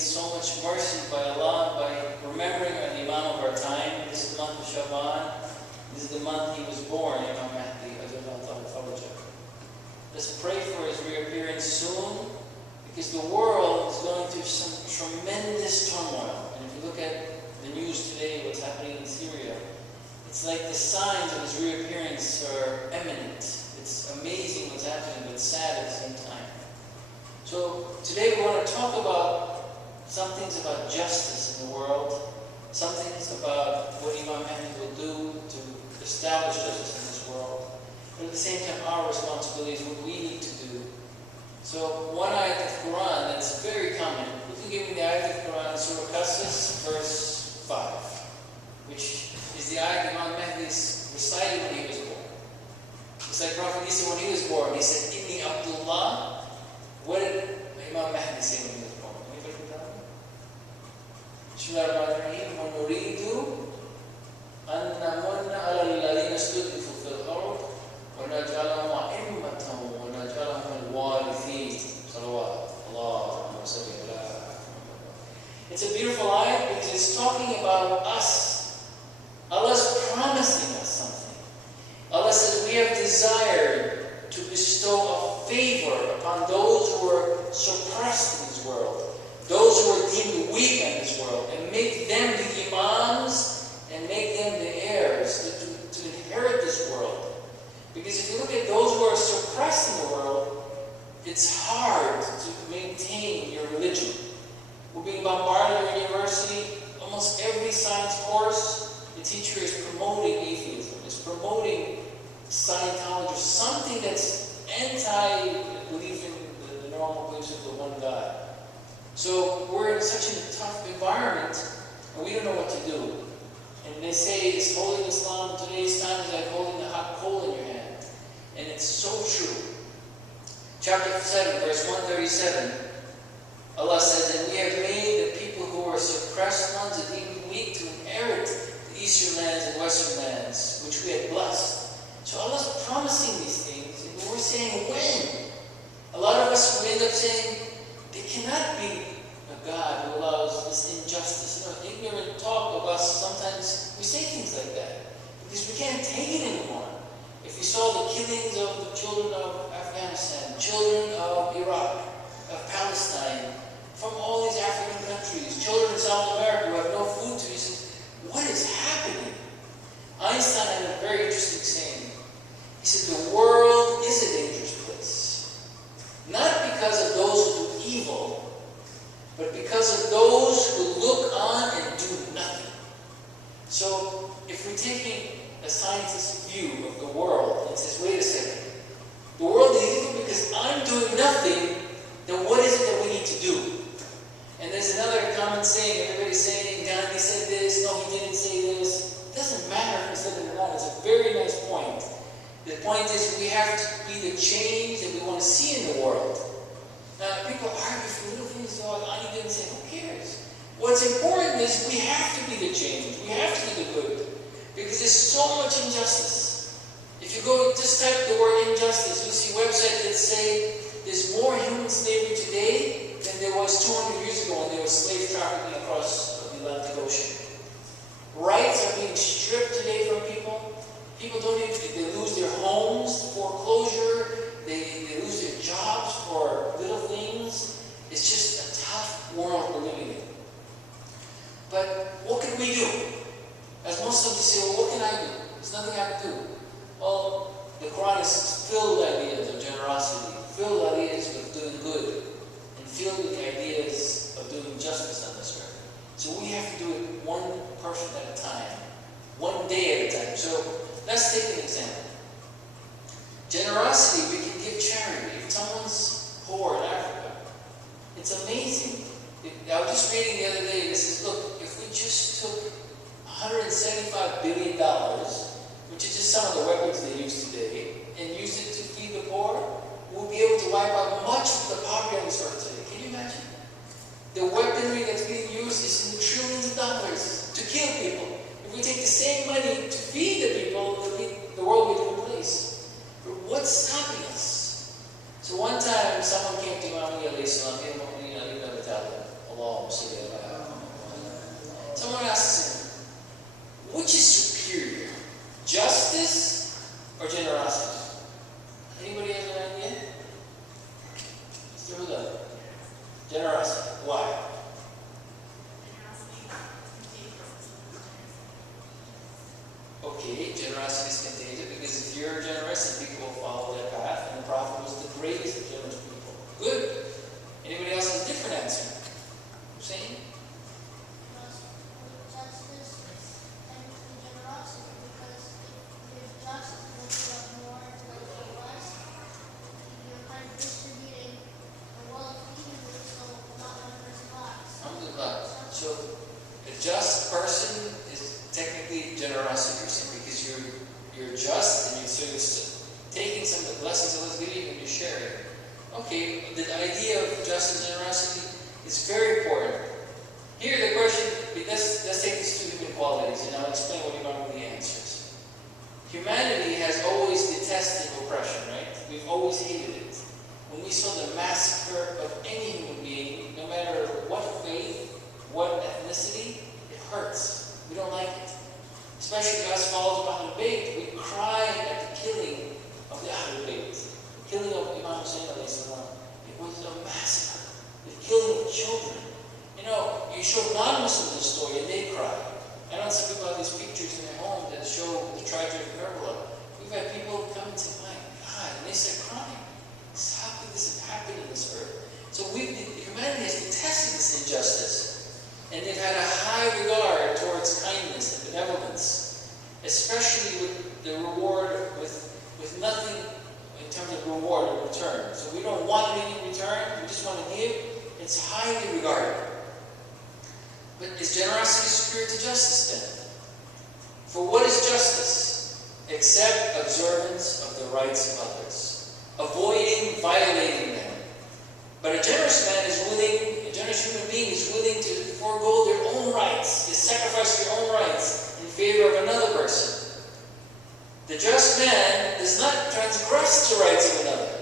given so much mercy by Allah by remembering an Imam of our time. This is the month of Shaban. This is the month he was born, Imam Mahdi. Let's pray for his reappearance soon, because the world is going through some tremendous turmoil. And if you look at the news today, what's happening in Syria, it's like the signs of his reappearance are imminent. It's amazing what's happening, but sad at the same time. So today we want to talk about some things about justice in the world, some things about what Imam Mahdi will do to establish justice in this world, but at the same time our responsibilities, what we need to do. So one ayat of Quran that's very common, who can give me the ayat of Quran, Surah Qasas, verse 5, which is the ayat Imam Mahdi recited when he was born. It's like Prophet Isa when he was born, he said, Inni Abdullah. What did Imam Mahdi say when he was born? Anybody can tell me? Bismillahirrahmanirrahim. وَنُرِيدُ أَن نَمُنَّ عَلَى الَّذِينَ اسْتُضْعِفُوا فِي الْأَرْضِ وَنَجْعَلَهُمْ أَئِمَّةً وَنَجْعَلَهُمُ الْوَارِثِينَ صلوات اللهم صل على. It's a beautiful ayat because it's talking about us. Allah's promising us something. Allah says we have desired to bestow a favor upon those who are suppressed in this world, those who are deemed weak in this world, and make them the imams and make them the heirs to inherit this world. Because if you look at those who are suppressed in the world, it's hard to maintain your religion. We're being bombarded in university. Almost every science course, the teacher is promoting atheism, is promoting Scientology, something that's anti-belief in the normal beliefs of the one God. So we're in such a tough environment, and we don't know what to do. And they say it's holding Islam in today's time is like holding a hot coal in your hand. And it's so true. Chapter 7, verse 137, Allah says, and we have made the people who are suppressed ones and even weak to inherit the eastern lands and western lands, which we had blessed. So Allah's promising these things, and we're saying when? A lot of us we end up saying, there cannot be a God who allows this injustice. Ignorant talk of us, sometimes we say things like that, because we can't take it anymore. If you saw the killings of the children of Afghanistan, children of Iraq, of Palestine, from all these African countries, children in South America who have no food to eat, he says, what is happening? Einstein had a very interesting saying. He said, the world is a dangerous place. Not because of those who do evil, but because of those who look on and do nothing. So, if we're taking a scientist's view of the world and says, wait a second, the world is evil because I'm doing nothing, then what is it that we need to do? And there's another common saying, everybody's saying, Gandhi said this, no, he didn't say this. It doesn't matter if he said it or not, it's a very nice point. The point is we have to be the change that we want to see in the world. Now, people argue for little things, so I didn't say, who cares? What's important is we have to be the change. We have to do the good. Because there's so much injustice. If you go, just type the word injustice, you'll see websites that say there's more human slavery today than there was 200 years ago when there was slave trafficking across the Atlantic Ocean. Rights are being stripped today from people. People don't even, they lose their homes, foreclosure, they lose their jobs for little things. It's just a tough world we're living in. But what can we do? As Muslims, you say, well, what can I do? There's nothing I can do. Well, the Quran is filled with ideas of generosity, filled with ideas of doing good, and filled with the ideas of doing justice on this earth. So we have to do it one person at a time, one day at a time. So let's take an example. Generosity, we can give charity. If someone's poor in Africa, it's amazing. I was just reading the other day, this is, look, if we just took $175 billion, which is just some of the weapons they use today, and used it to feed the poor, we'll be able to wipe out much of the poverty on this earth today. Can you imagine? The weaponry that's being used is in the trillions of dollars to kill people. If we take the same money to feed the people, the world will be a different place. But what's stopping us? So one time, someone came to Imam Mahdi, Allahumma salli ala Muhammad. Someone asks him, which is superior, justice or generosity? Anybody have an idea? Mr. Huda. Generosity. Why? Okay, generosity is contagious because if you're generous, then people will follow that path, and the Prophet was the greatest of generous people. Good. Anybody else has a different answer? Hussein? Justice and generosity, because if you're just, you have more, you less. You're kind of distributing the wealth evenly, so not one person lacks. Alhamdulillah. So, a just person is technically generosity, you're saying, because you're just, and so you're taking some of the blessings Allah's giving you and you're sharing. Okay, the idea of justice and generosity is very important. Here the question, let's take these two human qualities and I'll explain what Imam Mahdi answers. Humanity has always detested oppression, right? We've always hated it. When we saw the massacre of any human being, no matter what faith, what ethnicity, it hurts. We don't like it. Especially us followers of ahlul-bayt, we cry at the killing of the ahlul-bayt. The killing of Imam Hussein alayhi salam. It was a massacre. The killing of children. You know, you show non-Muslims the story and they cry. I know some people have these pictures in their home that show the tragedy of Karbala. We've had people come and say, my God, and they start crying. How could this have happened in this earth? So humanity has detested this injustice. And they've had a high regard towards kindness and benevolence, especially with the reward, with nothing in terms of reward and return. So we don't want anything in return, we just want to give. It's highly regarded. But is generosity superior to justice then? For what is justice? Except observance of the rights of others, avoiding violating them. But a generous man is willing, a generous human being is willing to forego their own rights, to sacrifice their own rights in favor of another person. The just man does not transgress the rights of another,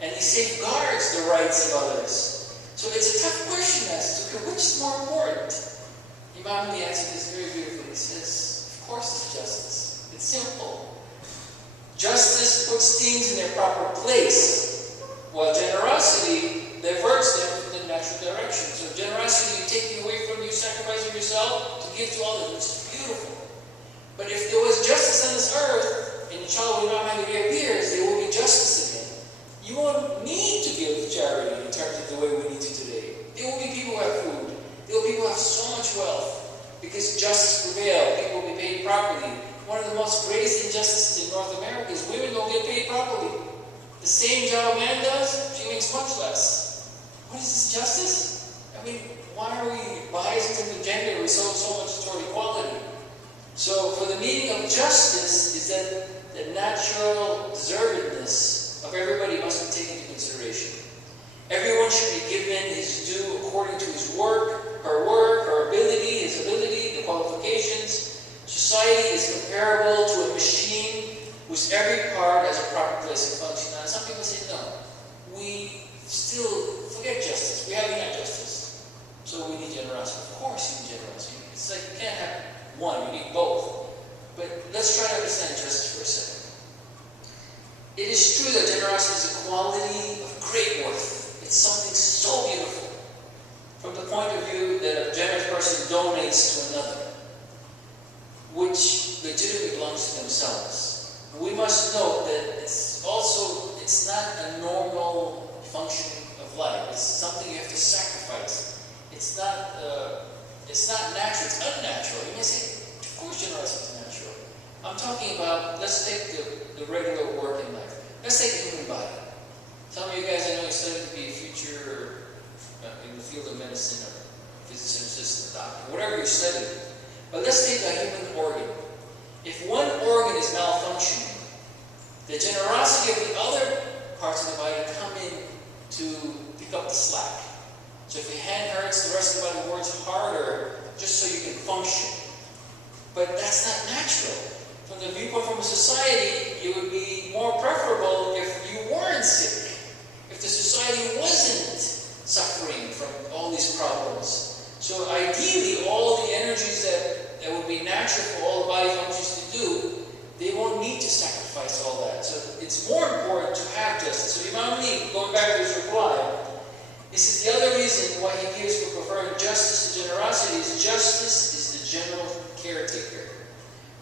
and he safeguards the rights of others. So it's a tough question as to which is more important. Imam Mahdi answered this very beautifully. He says, of course it's justice. It's simple. Justice puts things in their proper place, while generosity diverts them from the natural direction. So generosity, you take away from you, sacrificing yourself to give to others, which is beautiful. But if there was justice on this earth, and inshallah when Imam Mahdi reappears, there will be justice again. You won't need to give charity in terms of the way we need to today. There will be people who have food. There will be people who have so much wealth because justice prevails. People will be paid properly. One of the most greatest injustices in North America is women don't get paid properly. The same job a man does, she makes much less. What is this justice? I mean, why are we biased in the gender? We so much toward equality. So, for the meaning of justice is that the natural deservedness of everybody must be taken into consideration. Everyone should be given his due according to his work, her ability, his ability, the qualifications. Society is comparable to a machine whose every part has a proper place and function. Now, some people say, no, we still forget justice. We haven't got justice. So we need generosity. Of course you need generosity. It's like you can't have one, you need both. But let's try to understand justice for a second. It is true that generosity is a quality of great worth. It's something so beautiful. From the point of view that a generous person donates to another, which legitimately belongs to themselves. We must note that it's not a normal functioning of life. It's something you have to sacrifice. It's not natural, it's unnatural. You may say, of course generosity is natural. I'm talking about, let's take the regular working life. Let's take the human body. Some of you guys, I know you studied to be a future in the field of medicine or physician assistant, doctor, whatever you're studying. But let's take a human organ. If one organ is malfunctioning, the generosity of the other parts of the body come in to pick up the slack. So if your hand hurts, the rest of the body works harder just so you can function. But that's not natural. From the viewpoint from a society, it would be more preferable if you weren't sick. If the society wasn't suffering from all these problems. So ideally, all the energies that would be natural for all the body functions to do, they won't need to sacrifice all that. So it's more important to have justice. So Imam Mahdi, going back to his reply, this is the other reason why he gives for preferring justice to generosity is justice is the general caretaker.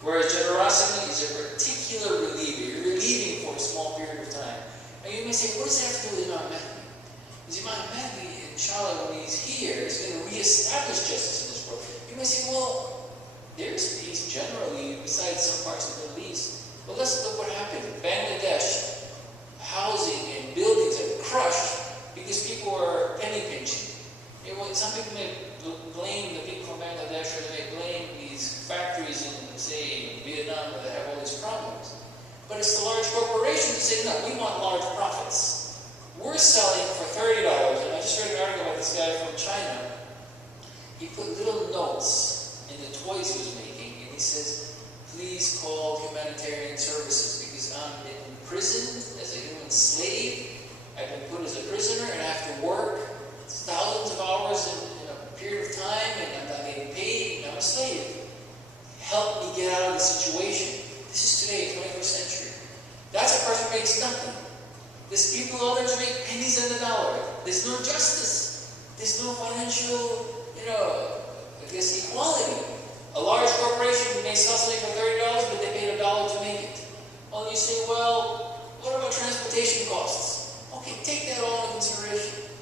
Whereas generosity is a particular reliever. You're relieving for a small period of time. And you may say, what does that have to do with Imam Mahdi? Because Imam Mahdi, inshallah, when he's here, is going to reestablish justice in this world. You may say, well, there's peace generally besides some parts of the Middle East. But let's look what happened. Bangladesh, housing and buildings are crushed because people are penny pinching. Some people may blame the people from Bangladesh, or they may blame these factories in, say, Vietnam that have all these problems. But it's the large corporations that say, no, we want large profits. We're selling for $30, and I just read an article about this guy from China. He put little notes in the toys he was making, and he says, please call humanitarian services because I'm in prison as a human slave. I've been put as a prisoner and I have to work thousands of hours in a period of time and I'm not getting paid and I'm a slave. Help me get out of the situation. This is today, 21st century. That's a person who makes nothing. There's people, others make pennies on the dollar. There's no justice. There's no financial, equality. A large corporation may sell something for $30, but they paid $1 to make it. Well, you say, well, what about transportation costs? Okay, take that all into consideration.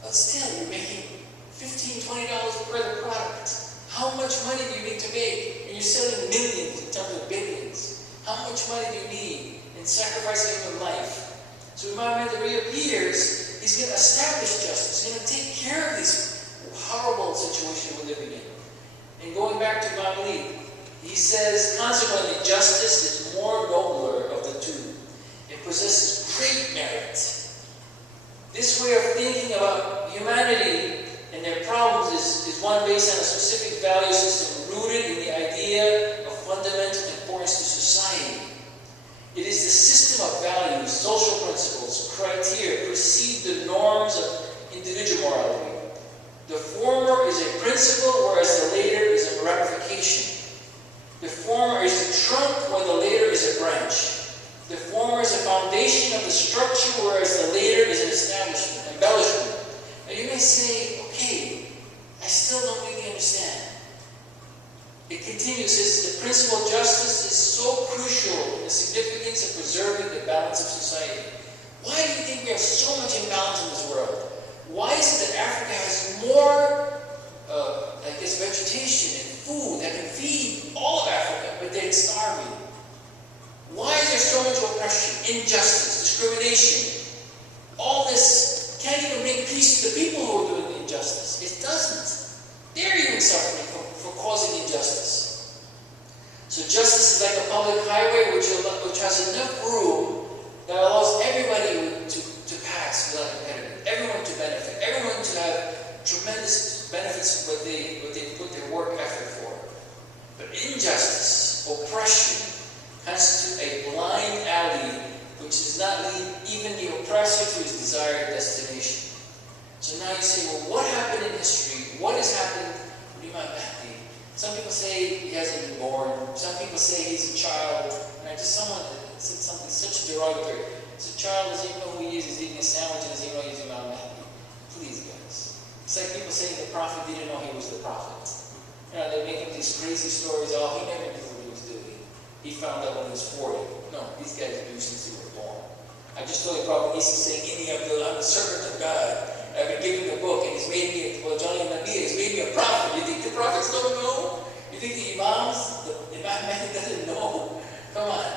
But still, you're making $15, $20 per the product. How much money do you need to make? And you're selling millions in terms of billions. How much money do you need in sacrificing human life? So Imam Mahdi reappears, he's going to establish justice. He's going to take care of this horrible situation we're living in. And going back to Imam Mahdi, he says, consequently, justice is more nobler of the two. It possesses great merit. This way of thinking about humanity and their problems is one based on a specific value system rooted in the idea of fundamental importance to society. It is the system of values, social principles, criteria, precede the norms of individual morality. The former is a principle, whereas the later is a ramification. The former is a trunk, while the later is a branch. The former is a foundation of the structure, whereas the later is an embellishment. Now you may say, okay, I still don't really understand. It continues, says, the principle of justice is so crucial in the significance of preserving the balance of society. Why do you think we have so much imbalance in this world? Why is it that Africa has more, vegetation and food that can feed all of Africa, but they're starving? Why is there so much oppression, injustice, discrimination? All this can't even bring peace to the people who are doing the injustice. It doesn't. They're even suffering for causing injustice. So justice is like a public highway which has enough room that allows everybody to pass without impediment, everyone to benefit, everyone to have tremendous benefits what they put their work effort for. But injustice, oppression, constitute a blind alley which does not lead even the oppressor to his desired destination. So now you say, well, what happened in history? What has happened with Imam Mahdi? Some people say he hasn't been born. Some people say he's a child. And someone said something such derogatory. He's a child, doesn't even know who he is. He's eating a sandwich and doesn't even know he's Imam Mahdi. Please, guys. It's like people saying the prophet didn't know he was the prophet. They're making these crazy stories. Oh, he never knew what he was doing. He found out when he was 40. No, these guys knew since they were born. I just told you Prophet Isa saying, I'm the servant of God. I've been given the book and he's made me, Johnny Nabi has made me a prophet. You think the prophets don't know? You think the imams, the Imam Mahdi doesn't know? Come on.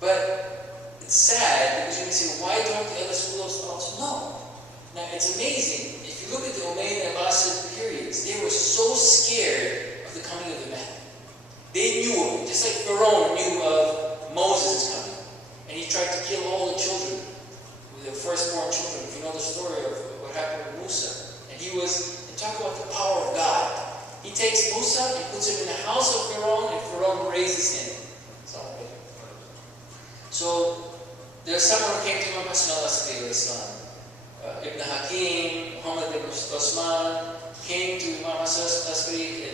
But it's sad because you can say, why don't the other school of thoughts know? Now it's amazing. If you look at the Umayyad and Abbasid periods, they were so scared of the coming of the Mahdi. They knew him, just like Pharaoh knew of Moses coming. And he tried to kill all the children, the firstborn children. If you know the story of what happened with Musa. And talk about the power of God. He takes Musa and puts him in the house of Pharaoh, and Pharaoh raises him. So there's someone who came to Imam Hassan al-Askari, Ibn Hakim, Muhammad ibn Osman, came to Imam Hassan al-Askari,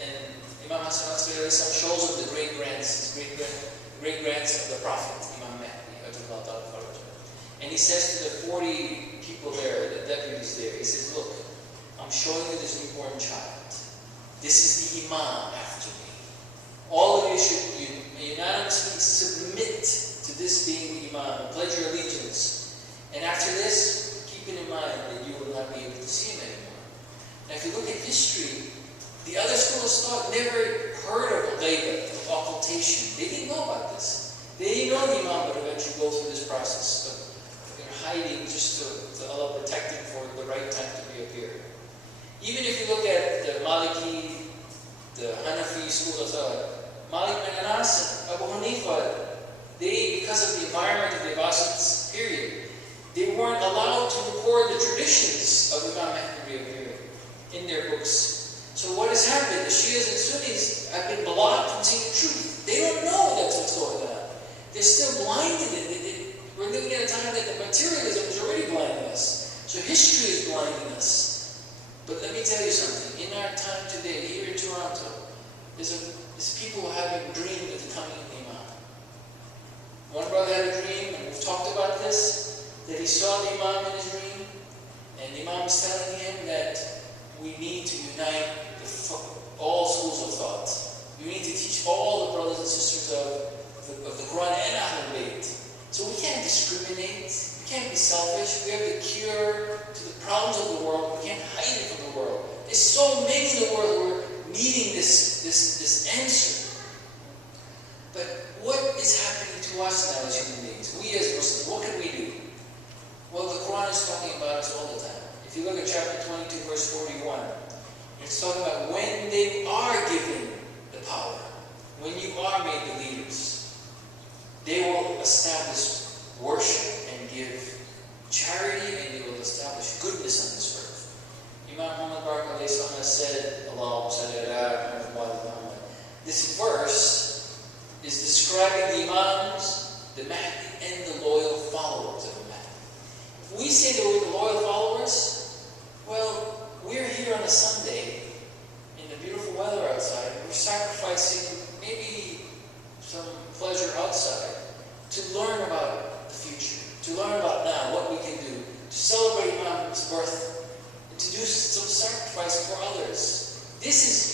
and Imam Hassan al-Askari shows him the great-grands of the Prophet, Imam Mahdi. And he says to the 40 people there, the deputies there, he says, look, I'm showing you this newborn child. This is the Imam after me. All of you should unanimously submit to this being the Imam, pledge your allegiance. And after this, keep it in mind that you will not be able to see him anymore. Now if you look at history, the other schools of thought never heard of ahlul-bayt, of occultation. They didn't know about this. They didn't know the Imam would eventually go through this process of hiding just to Allah protect him for the right time to reappear. Even if you look at the Maliki, the Hanafi school of thought, Malik bin Anas, Abu Hanifa, they, because of the environment of the Abbasids period, they weren't allowed to record the traditions of Imam Mahdi reappearing in their books. So what has happened? The Shias and Sunnis have been blocked from seeing the truth. They don't know that's what's going on. They're still blinded. We're living in a time that the materialism is already blinding us. So history is blinding us. But let me tell you something. In our time today, here in Toronto, there's people who haven't dreamed of the coming of the Imam. One brother had a dream, and we've talked about this, that he saw the Imam in his dream, and the Imam is telling him that we need to unite all schools of thought. We need to teach all the brothers and sisters of the Quran and ahlul-bayt. So we can't discriminate, we can't be selfish, we have the cure to the problems of the world, we can't hide it from the world. There's so many in the world who are needing this answer. But what is happening to us now as human beings? We as Muslims, what can we do? Well, the Quran is talking about us all the time. If you look at chapter 22, verse 41, it's talking about when they are given the power, when you are made the leaders, they will establish worship and give charity, and they will establish goodness on this earth. Imam Mahdi said, this verse is describing the Imams, the Mahdi, and the loyal followers of the Mahdi. If we say that we're the loyal followers, well, we're here on a Sunday in the beautiful weather outside. We're sacrificing maybe some pleasure outside to learn about the future, to learn about now, what we can do, to celebrate Imam's birth, and to do some sacrifice for others.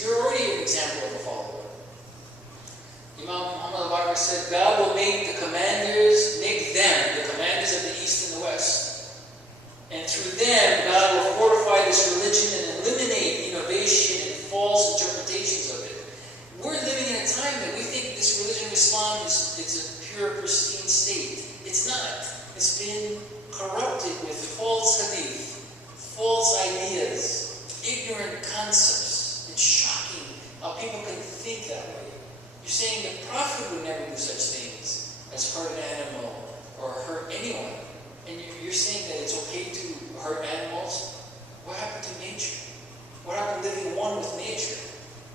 You're already an example of a follower. Imam Muhammad al-Bakr said, God will make them, the commanders of the East and the West. And through them, God will fortify this religion and eliminate innovation and false interpretations of it. We're living in a time that we think this religion of Islam it's a pure, pristine state. It's not. It's been corrupted with false hadith, false ideas, ignorant concepts. It's shocking how people can think that way. You're saying the Prophet would never do such things as hurt an animal or hurt anyone. And you're saying that it's okay to hurt animals? What happened to nature? What happened to living one with nature?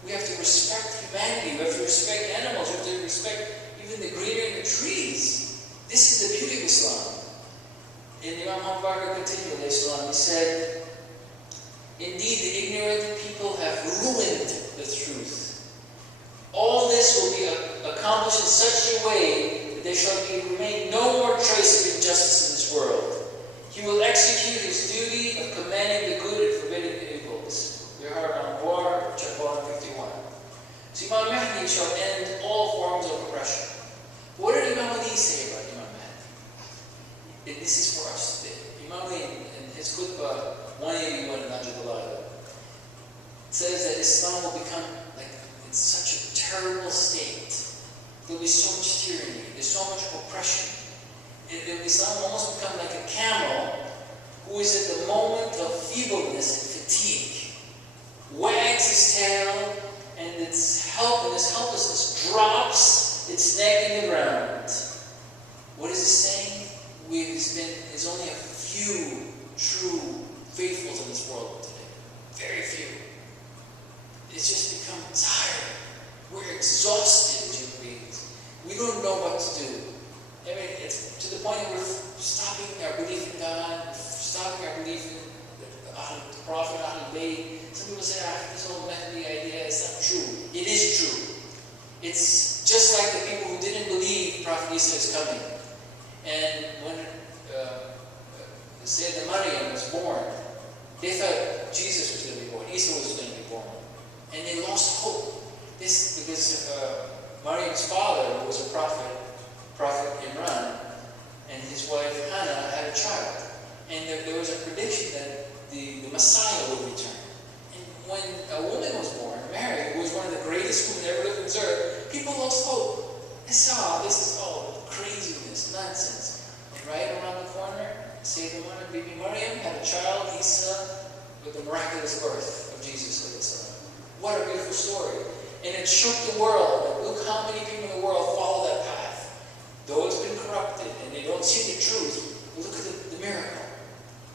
We have to respect humanity. We have to respect animals. We have to respect even the greenery and the trees. This is the beauty of Islam. And Imam Mahdi continued Islam. He said, indeed, the ignorant people have ruined the truth. All this will be accomplished in such a way that there shall remain no more trace of injustice in this world. He will execute his duty of commanding the good and forbidding the evil. This is War, chapter 51. So Imam Mahdi shall end all forms of oppression. What did Imam Mahdi say about Imam Mahdi? This is for us today. Imam Mahdi, in his khutbah 181 in Najib says that Islam will become in such a terrible state. There'll be so much tyranny. There's so much oppression. Islam will almost become like a camel who is at the moment of feebleness and fatigue. Wags his tail, and its helplessness drops its neck in the ground. What is it saying? There's only a few true faithfuls in this world today. Very few. It's just become tired. We're exhausted as human beings. We don't know what to do. I mean, it's to the point where we're stopping our belief in God, stopping our belief in the Prophet, ahlul-bayt. Some people Isa is coming. And when Sayyidina Maryam was born, they thought Jesus was going to be born, Isa was going to be born. And they lost hope. This because Maryam's father was a prophet, Prophet Imran, and his wife Hannah had a child. And there was a prediction that the Messiah would return. And when a woman was born, Mary, who was one of the greatest women ever lived on this earth, people lost hope. They saw this is all craziness, nonsense. And right around the corner, Sayyidina baby Maryam had a child, Isa, with the miraculous birth of Jesus. What a beautiful story. And it shook the world. And look how many people in the world follow that path. Though it's been corrupted and they don't see the truth, look at the miracle.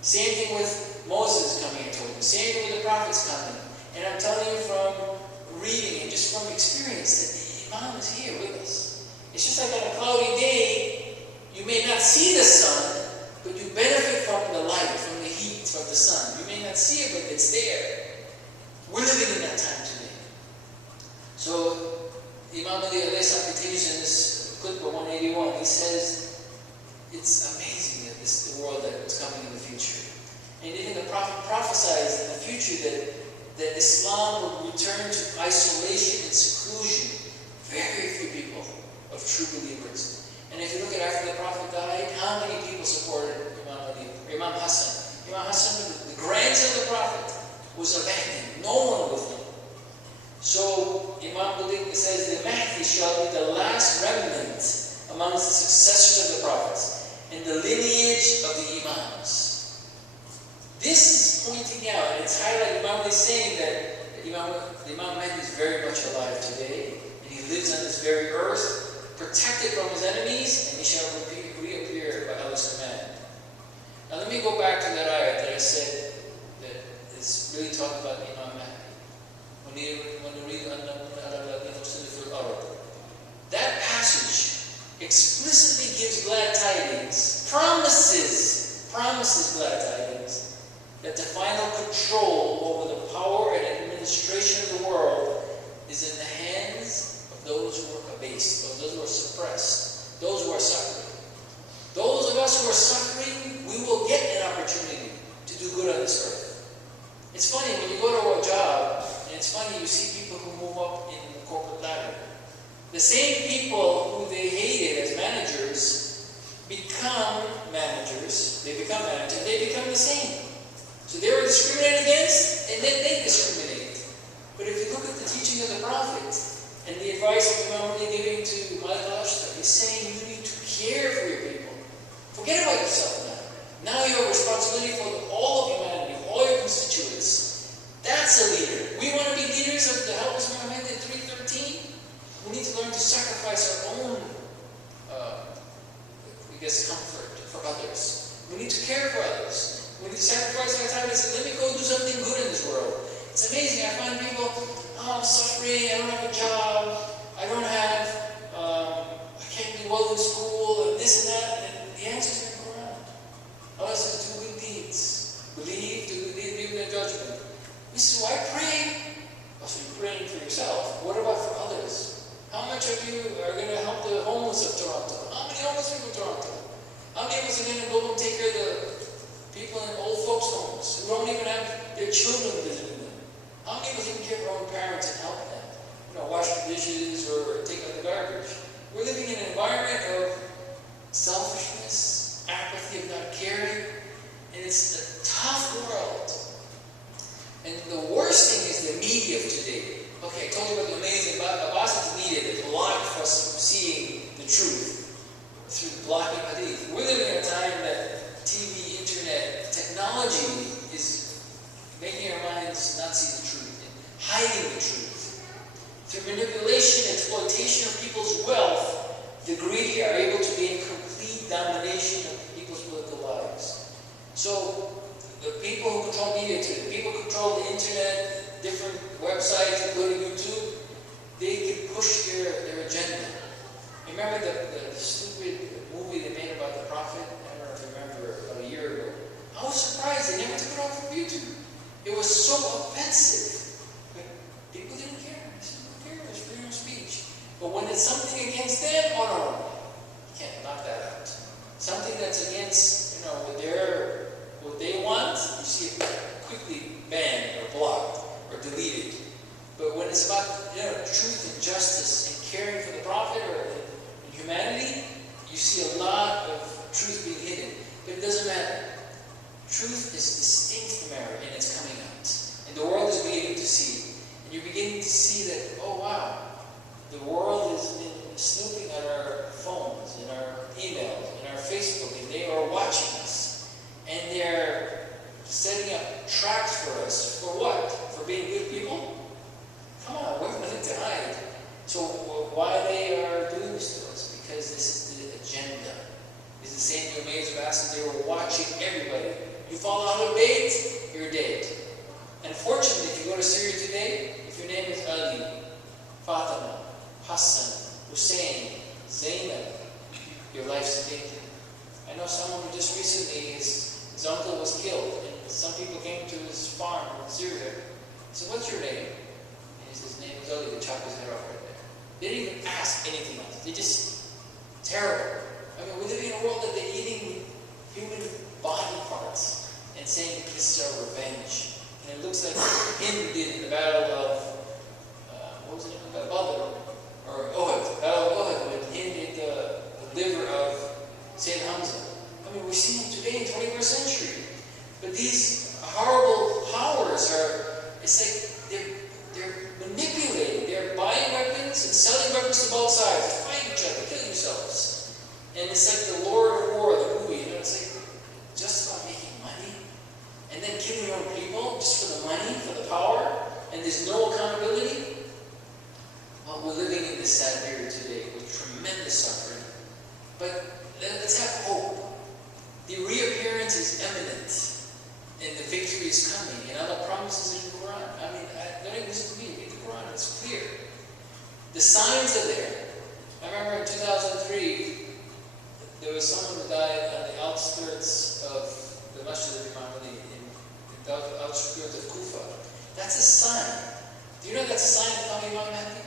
Same thing with Moses coming into it. Same thing with the prophets coming. And I'm telling you from reading and just from experience that the Imam is here with us. It's just like on a cloudy day, you may not see the sun, but you benefit from the light, from the heat, from the sun. You may not see it, but it's there. We're living in that time today. So, Imam Mahdi continues in this clip of 181. He says, it's amazing that this is the world that is coming in the future. And even the Prophet prophesies in the future that Islam will return to isolation and seclusion. Very few people of true believers. And if you look at after the Prophet died, how many people supported Imam Mahdi? Imam Hassan. Imam Hassan, the grandson of the Prophet, was abandoned. No one with him. So Imam Mahdi says the Mahdi shall be the last remnant amongst the successors of the prophets and the lineage of the Imams. This is pointing out, and it's highlighted. Imam Mahdi is saying that the Imam Mahdi is very much alive today, and he lives on this very earth, protected from his enemies, and he shall reappear by Allah's command. Now let me go back to that ayat that I said that is really talking about Imam Mahdi. When you read that passage explicitly gives glad tidings, promises glad tidings, that the final control over the power and administration of the world is in the hands of those who are abased, of those who are suppressed, those who are suffering. Those of us who are suffering, we will get an opportunity to do good on this earth. It's funny, when you go to a job, and it's funny, you see people who move up in the corporate ladder. The same people who they hated as managers become managers. They become the same. So they were discriminated against, and then they discriminate. But if you look at the teaching of the Prophet, and the advice of Imam Mahdi giving to Michael Ashtar, he's saying you need to care for your people. Forget about yourself now. Now you have responsibility for all of humanity, all your constituents. That's a leader. We want to be leaders of the help us Muhammad in 313. We need to learn to sacrifice our own, comfort for others. We need to care for others. We need to sacrifice our time and say, let me go do something good in this world. It's amazing. I find people, I'm suffering, I don't have a job, I can't do well in school, and this and that, and the answer's going to go around. Allah says, do good deeds. Believe, do good deeds, believe in the judgment. This is why I pray. Also, you're praying for yourself. What about for others? How much of you are going to help the homeless of Toronto? How many homeless people in Toronto? How many of us are going to go and take care of the people in old folks' homes who don't even have their children visiting them? How many of us even care for our own parents and help them? Wash the dishes or take out the garbage. We're living in an environment of selfishness, apathy of not caring, and it's a tough world. And the worst thing is the media of today. Okay, I told you about the amazing Abbas's media that blocked us from seeing the truth through blocking hadith. We're living in a time that TV, internet, technology is making our minds not see the truth and hiding the truth. Through manipulation and exploitation of people's wealth, the greedy are able to gain complete domination of people's political lives. So, the people who control media today, the people who control the internet, different websites, including YouTube, they can push their agenda. Remember the stupid movie they made about the Prophet? I don't know if you remember, about a year ago. I was surprised they never took it off from YouTube. It was so offensive. But people didn't care. They said, who cares? Freedom of speech. But when it's something against them, oh no, you that's against, what they want, you see it quickly banned or blocked or deleted. But when it's about, truth and justice and caring for the Prophet or humanity, you see a lot of truth being hidden. But it doesn't matter. Truth is distinct America, and it's coming out. And the world is beginning to see it. And you're beginning to see that, oh wow, the world has been snooping at our phones, and our emails, and our Facebook, and they are watching us. And they're setting up traps for us. For what? For being good people? Come on, we have nothing to hide. So why they are doing this to us? Because this is the agenda. It's the same thing Umayyads of Assad. They were watching everybody. You follow ahlul-bayt, you're dead. Unfortunately, if you go to Syria today, if your name is Ali, Fatima, Hassan, Hussein, Zainab, your life's in danger. I know someone who just recently, his uncle was killed, and some people came to his farm in Syria. He said, "What's your name?" And he said, "His name is Ali." They chopped his head off right there. They didn't even ask anything else. They just, terrible. I mean, we're living in a world that they're eating human body parts and saying this is our revenge. And it looks like Hind did in the battle of, what was it? Badr, or Uhud, battle of Uhud, when Hind did the liver of Sayyid Hamza. I mean, we're seeing it today in the 21st century. But these horrible powers it's like they're manipulating. They're buying weapons and selling weapons to both sides. Fight each other, kill yourselves. And it's like the Lord of War, the movie, it's like just about making money. And then killing your own people just for the money, for the power, and there's no accountability. Well, we're living in this sad period today with tremendous suffering. But let's have hope. The reappearance is imminent, and the victory is coming. And Allah promises in the Quran. I mean, don't even listen to me. Read the Quran. It's clear. The signs are there. I remember in 2003, there was someone who died on the outskirts of the Masjid of Imam Mahdi, in the outskirts of Kufa. That's a sign. Do you know that's a sign of coming Imam Mahdi?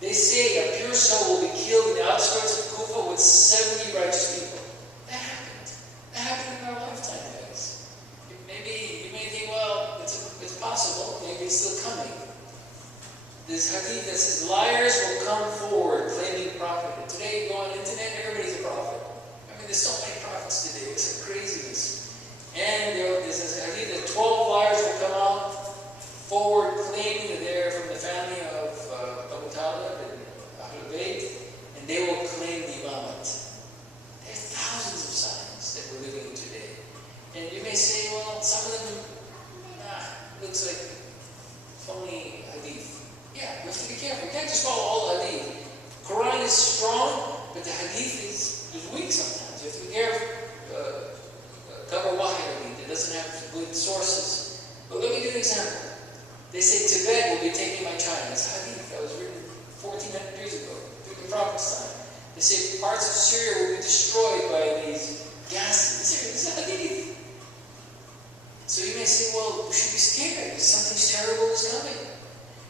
They say a pure soul will be killed in the outskirts of Kufa with 70 righteous people. That happened. That happened in our lifetime, guys. Maybe you may think, well, it's possible. Maybe it's still coming. This hadith that says liars will come forward claiming prophet. And today you go on the internet, everybody's a prophet. I mean, there's so many prophets today. It's a craziness. And there's this hadith that 12 liars will come out forward claiming that they're from the family of Abu Talib and ahlul-bayt, and they will claim the imamate. There are thousands of signs that we're living in today. And you may say, well, some of them, looks like phony hadith. Yeah, we have to be careful. We can't just follow all the hadith. Quran is strong, but the hadith is weak sometimes. You have to be careful. Cover wahi hadith. It doesn't have good sources. But let me give you an example. They say Tibet will be taken by China. It's a hadith that was written 1400 years ago, through the Prophet's time. They say parts of Syria will be destroyed by these gases. It's a hadith. So you may say, well, we should be scared. Something terrible is coming.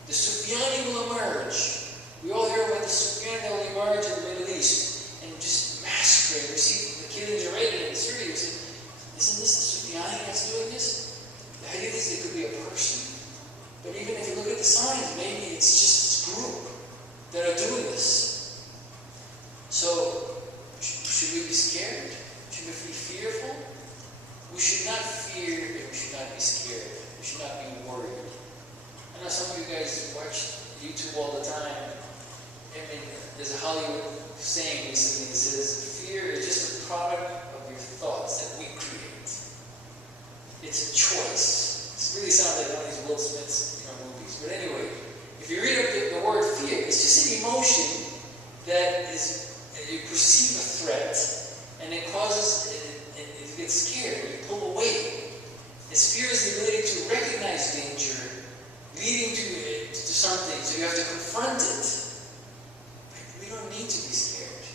The Sufyani will emerge. We all hear about the Sufyani that will emerge in the Middle East and just massacre. We see the killings already in Syria. We say, isn't this the Sufyani that's doing this? The hadith is it could be a person. But even if you look at the signs, maybe it's just this group that are doing this. So, should we be scared? Should we be fearful? We should not fear and we should not be scared. We should not be worried. I know some of you guys watch YouTube all the time. I mean, there's a Hollywood saying recently that says, fear is just a product of your thoughts that we create. It's a choice. It really sounds like one of these Will Smith's movies. But anyway, if you read up the word fear, it's just an emotion that you perceive a threat, and it causes, it gets scared, you pull away. Its fear is the ability to recognize danger, leading to something, so you have to confront it. But we don't need to be scared.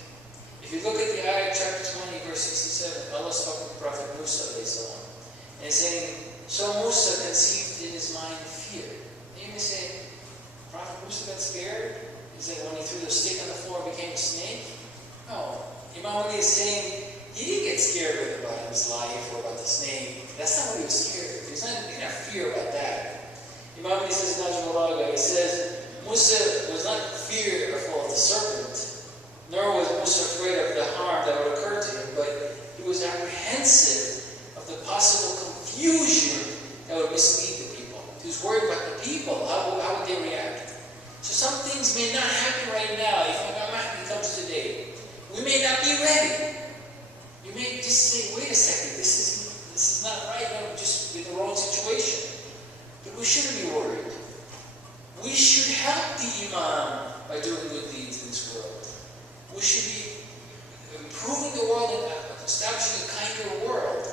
If you look at the ayah, chapter 20, verse 67, Allah is talking to Prophet Musa, and he's saying, so Musa conceived in his mind fear. And you may say, Prophet Musa got scared? Is that when he threw the stick on the floor and became a snake? No. Imam Mahdi is saying he didn't get scared about his life or about the snake. That's not what he was scared of. He didn't have fear about that. Imam Mahdi says, he says, Musa was not fearful of the serpent, nor was Musa afraid of the harm that would occur to him, but he was apprehensive of the possible confusion that would mislead the people. He was worried about the people. How would they react? So some things may not happen right now. If Imam Mahdi comes today, we may not be ready. You may just say, wait a second, this is not right. I'm just in the wrong situation. But we shouldn't be worried. We should help the Imam by doing good deeds in this world. We should be improving the world and establishing a kinder world.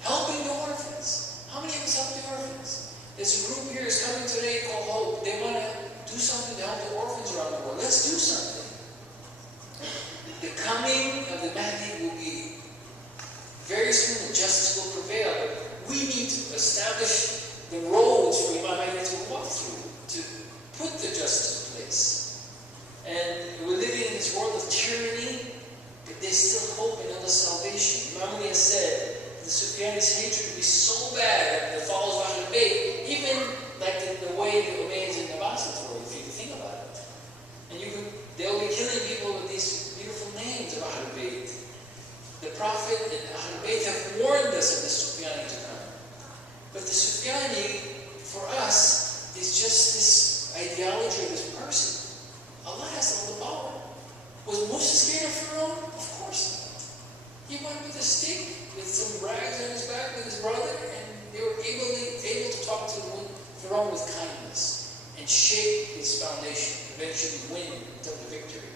Helping the orphans. How many of us help the orphans? There's a group here is coming today called Hope. They want to do something to help the orphans around the world. Let's do something. The coming of the Mahdi will be very soon, and justice will prevail. But we need to establish the roads for Imam Mahdi to walk through, to put the justice in place. And we're living in this world of tyranny, but there's still hope and other salvation. Imam Mahdi has said the Sufyani's hatred will be so bad that it follows ahlul-bayt, even like the way the Umayyads and Abbasids were, if you think about it. And they'll be killing people with these beautiful names of ahlul-bayt. The Prophet and ahlul-bayt have warned us of the Sufyani to come. But the Sufyani, for us, is just this ideology of this person. Allah has all the power. Was Musa scared of Pharaoh? Of course not. He went with a stick, with some rags on his back with his brother, and they were able to talk to Pharaoh with kindness and shake his foundation, eventually win until the victory.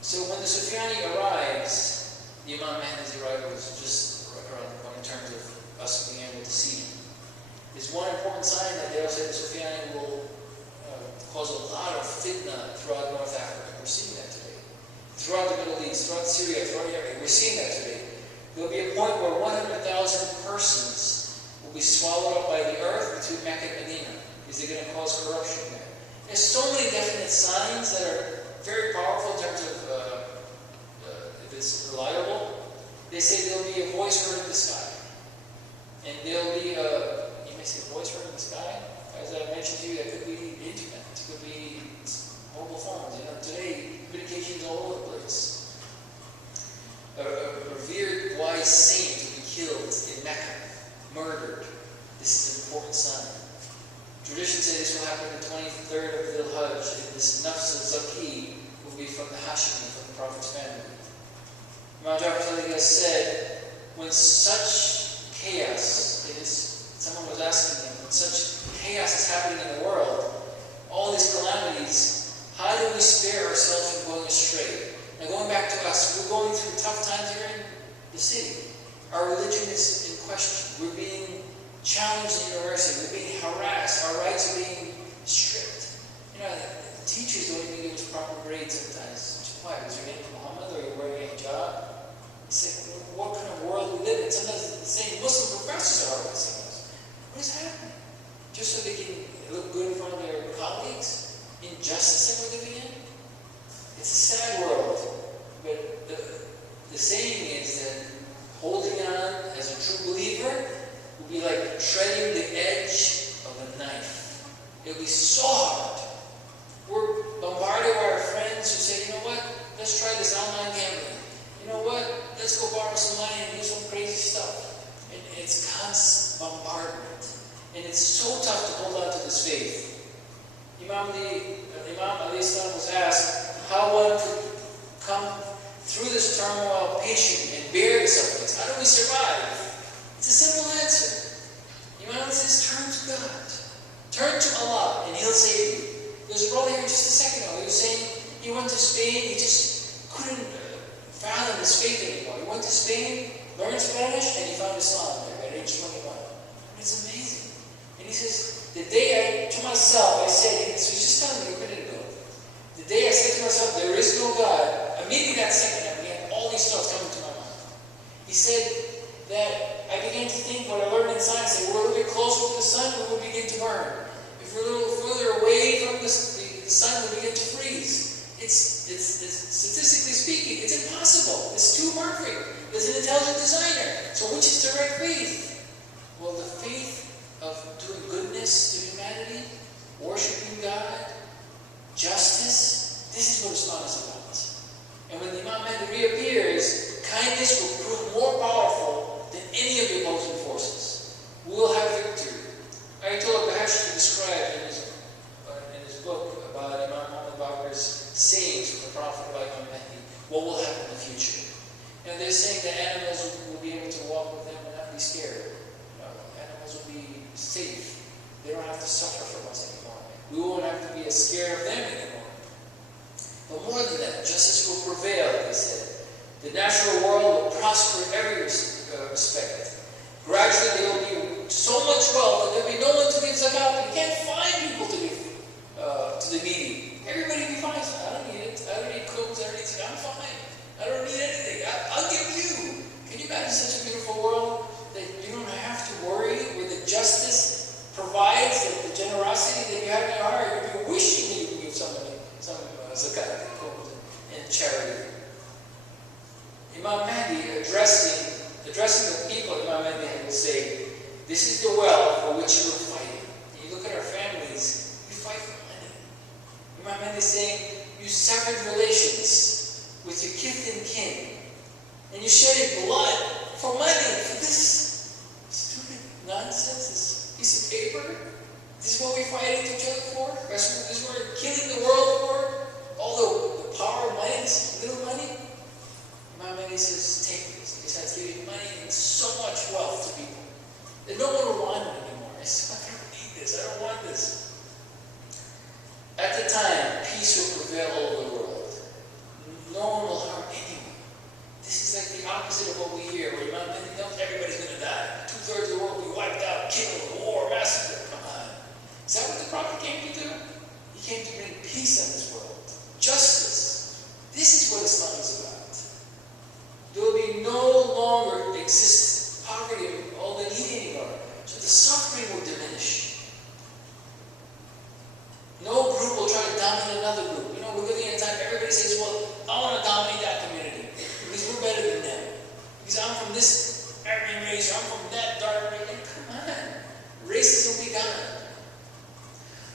So when the Sufyani arrives, the Imam Mahdi's arrival is just around the corner in terms of us being able to see him. There's one important sign that they also say the Sufyani will cause a lot of fitna throughout North Africa. We're seeing that today. Throughout the Middle East, throughout Syria, throughout Iraq, we're seeing that today. There will be a point where 100,000 persons will be swallowed up by the earth between Mecca and Medina. Is it going to cause corruption there? There's so many definite signs that are very powerful in terms of if it's reliable. They say there'll be a voice heard in the sky. And there'll be you may say voice heard in the sky. As I mentioned to you, that could be the internet. It could be mobile phones. Today, communications all over the place. A revered wise saint will be killed in Mecca, murdered. This is an important sign. Tradition says this will happen on the 23rd of Dhul Hajj, and this Nafs al-Zaki will be from the Hashimi, from the Prophet's family. Imam Jafar has said, when such chaos, someone was asking him, when such chaos is happening in the world, all these calamities, how do we spare ourselves from going astray? Now going back to us, we're going through tough times here in the city. Our religion is in question. We're being challenged in university. We're being harassed. Our rights are being stripped. The teachers don't even give us proper grades sometimes. Why? Is your name Muhammad or you're wearing a hijab? It's like, what kind of world we live in? Sometimes the same Muslim professors are harassing us. What is happening? Just so they can look good in front of their colleagues? Injustice that we're living in? It's a sad world. But the saying is that holding on as a true believer will be like treading the edge of a knife. It'll be so hard. We're bombarded by our friends who say, you know what? Let's try this online gambling. You know what? Let's go borrow some money and do some crazy stuff. And it's constant bombardment. And it's so tough to hold on to this faith. Imam Ali Islam was asked how one could come through this turmoil patient and bear the sufferings. How do we survive? It's a simple answer. Imam Ali says, turn to God. Turn to Allah and He'll save you. There was a brother here just a second ago. He was saying he went to Spain. He just couldn't fathom his faith anymore. He went to Spain, learned Spanish, and he found Islam there at age 21. It's amazing. And he says, the day to myself, I said, this was just telling me a minute ago. The day I said to myself, there is no God, immediately that second, I began all these thoughts coming to my mind. He said that I began to think what I learned in science, that we're a little bit closer to the sun, we will begin to burn. If we're a little further away from the sun, we begin to freeze. statistically speaking, it's impossible. It's too perfect. There's an intelligent designer. So which is the right faith? Well, the faith of doing goodness to humanity, worshiping God, justice, this is what Islam is about. And when the Imam Mahdi reappears, kindness will prove more powerful than any of the opposing forces. We will have victory. Ayatollah Bahashti described in his book about Imam Mahdi's sayings from the Prophet about Imam Mahdi, what will happen in the future. And they're saying that animals will be able to walk with them and not be scared. Animals will be safe. They don't have to suffer from us anymore. We won't have to be as scared of them anymore. But more than that, justice will prevail, they said. The natural world will prosper in every respect. Gradually there will be so much wealth that there will be no one to give zakat. You can't find people to give to the needy. Everybody will be fine. I don't need it. I don't need clothes. I don't need zakat. I'm fine. I don't need anything. I'll give you. Can you imagine such a beautiful world that you don't have to worry, where the justice provides the generosity that you have in your heart? You'll be wishing you could give somebody some zakat and charity. Imam Mahdi addressing the people, Imam Mahdi will say, this is the wealth for which you are fighting. And you look at our families, we fight for money. Imam Mahdi is saying, you severed relations with your kith and kin. And you shedded blood for money, for this stupid nonsense, this piece of paper. This is what we're fighting each other for? This is what we're killing the world for? All the power of money, this little money? Imam Mahdi says, take this. He starts giving money and so much wealth to people that no one will want it anymore. I said, I don't need this. I don't want this. At the time, peace will prevail all over the world. No one will harm anyone. This is like the opposite of what we hear, where Imam Mahdi knows everybody's going to die. 2/3 of the world will be wiped out, killed, war, massacre. Come on. Is that what the Prophet came to do? He came to bring peace in this world. Justice. This is what Islam is about. There will be no longer exist poverty or all the need anymore. So the suffering will diminish. No group will try to dominate another group. You know, we're living in a time everybody says, well, I want to dominate that community because we're better than them. Because I'm from this Aryan race, or I'm from that dark race. And come on. Racism will be gone.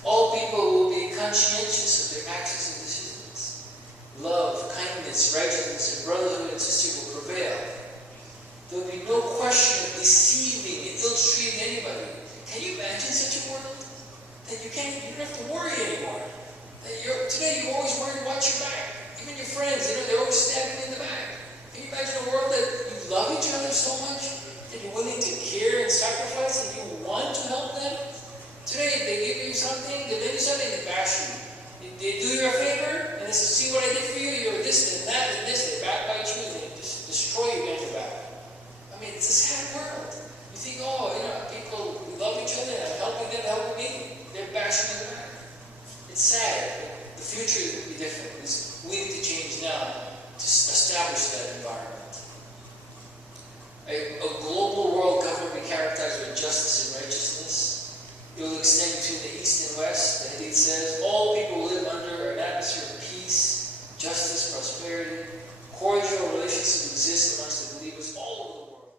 All people will be conscientious of their actions and decisions. Love, kindness, righteousness, and brotherhood and sisterhood will prevail. There will be no question of deceiving and ill-treating anybody. Can you imagine such a world? That you don't have to worry anymore. Today you're always worried, watch your back. Even your friends, they're always stabbing you in the back. Can you imagine a world that you love each other so much that you're willing to care and sacrifice and you want to help them? Today they give you something, they lend you something, they bash you. They do you a favor, and they say, see what I did for you? You're this and that and this. They backbite you, and they just destroy you behind your back. I mean, it's a sad world. You think, people love each other, and I'm helping them, helping me. They're bashing in the back. It's sad. The future will be different. We need to change now to establish that environment.